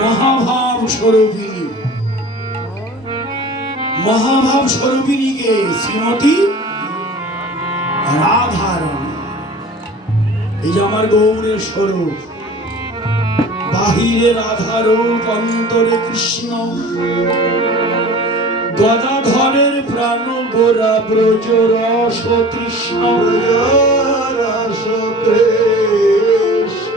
মহাভাব স্বরূপিণী, মহাভাব স্বরূপিণীকে শ্রীমতী রাধারানী। এই যে আমার গৌরের স্বরূপ, বাহিরে রাধারূপ অন্তরে কৃষ্ণ, গদাধরের প্রাণ গোরা ব্রজ রস তৃষ্ণ, রস কৃষ্ণ।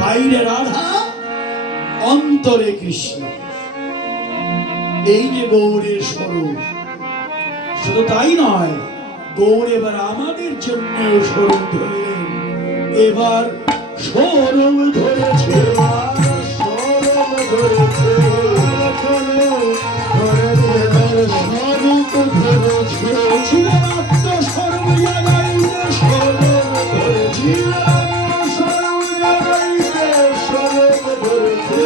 বাইরে রাধা অন্তরে কৃষ্ণ, এই যে গৌরের স্বরূপ। শুধু তাই নয়, গৌর এবার আমাদের জন্য স্বরূপ ধরলেন। এবার স্বরূপ ধরেছে, স্বরূপ ধরেছে, স্বরূপ ধরেছে। ছিলেন আত্মস্বরূপ জাগাইতে, স্বরূপ ধরেছিলেন, স্বরূপ জাগাইতে, স্বরূপ ধরেছে।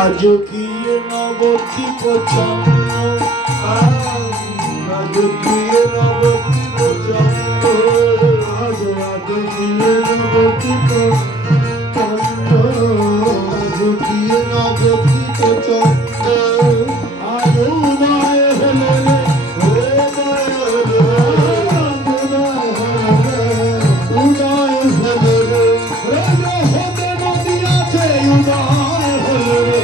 আজ কি নবদ্বীপ চন্দ্র, আজ কি নবদ্বীপ চন্দ্র, আজ কি নবদ্বীপ চন্দ্র, আজ কি নবদ্বীপ চন্দ্র। আজ উদয় হলো রে, উদয় হলো রে, উদয় হলো রে, হতে নদী আছে উদয় হলো রে।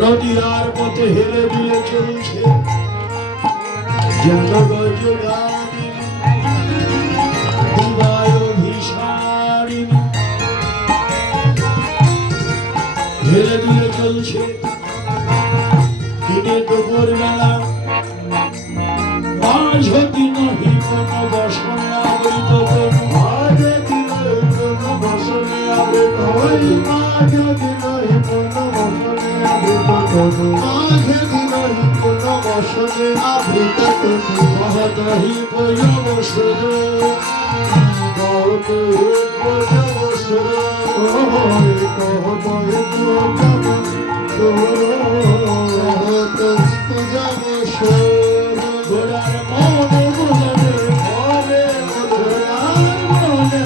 নদীর পথে হেলে দুলে চলছে হেলে দুলে চলছে দিনে দুপুর বেলা মাঝ দিন হি কোন বসনে আবৃত মাঝ দিন কোন বসনে আবৃত মাঝ দিন হি কোন বসনে আবৃত মাঝ দিন হি কোন শোনে আবৃত তুমি কহতহি বই বসুর কত বছর ওই কহতই পূজা বছর গোড়ার মনে বলে মনে গোড়ার মনে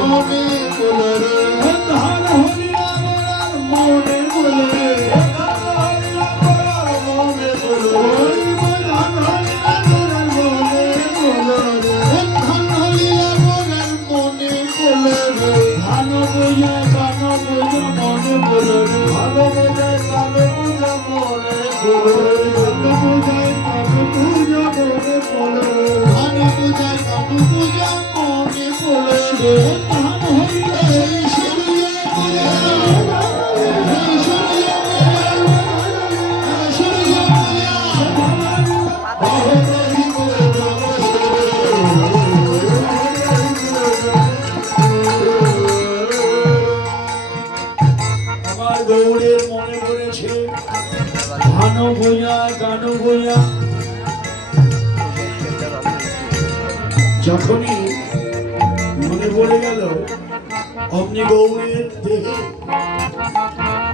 মনে বলে ধান হরিয়া গোড়ার মনে বলে মনে বলে ওই ধান হরিয়া গোড়ার মনে বলে ধন হইয়া মনের মনে বলে ধান বইয়া গান বইয়া মনে বলে ভালো বোঝায় কালো পূজা মনে বলে ভালো বোঝায় কালো পূজা মনে পড়ে ধান পূজায় কালো পূজা মনে বলে ধান হরিয়া এই সূর্য পূজা এই সূর্য পূজা সূর্য আমার গৌড়ের মনে পড়েছে ধান ভূঁয়া গান ভূঁয়া যখনই মনে পড়ে গেল অমনি গৌড়ের দেহে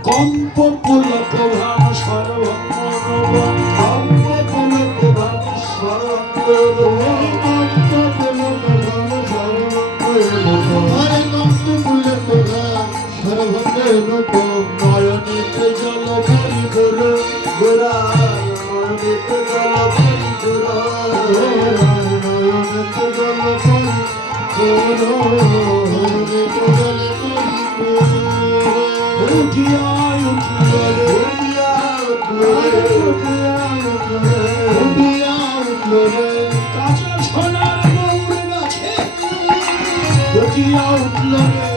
কম্প পুলক ভান সর্বঙ্গ নবম কম্প পুলক ভান সর্বঙ্গ নয়নিতে জল ভরি বল গোরা নয়নিতে জল ভরি উঠিয়ায় উঠল রে কাঁচা সোনার গৌড় গাছে উঠিয়া উঠল রে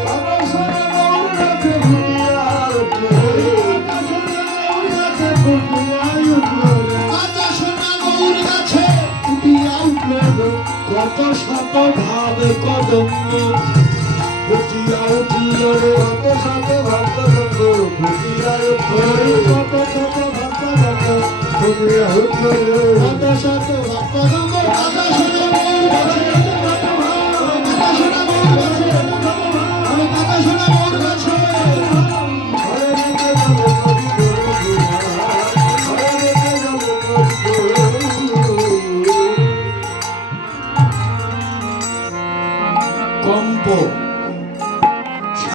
কত শত ভাবে কদম ফুটিয়া উঠল রে কত শত ভাগ্য ফুটিয়া উঠল কত শত ভাগ্য ফুটিয়া উঠল রে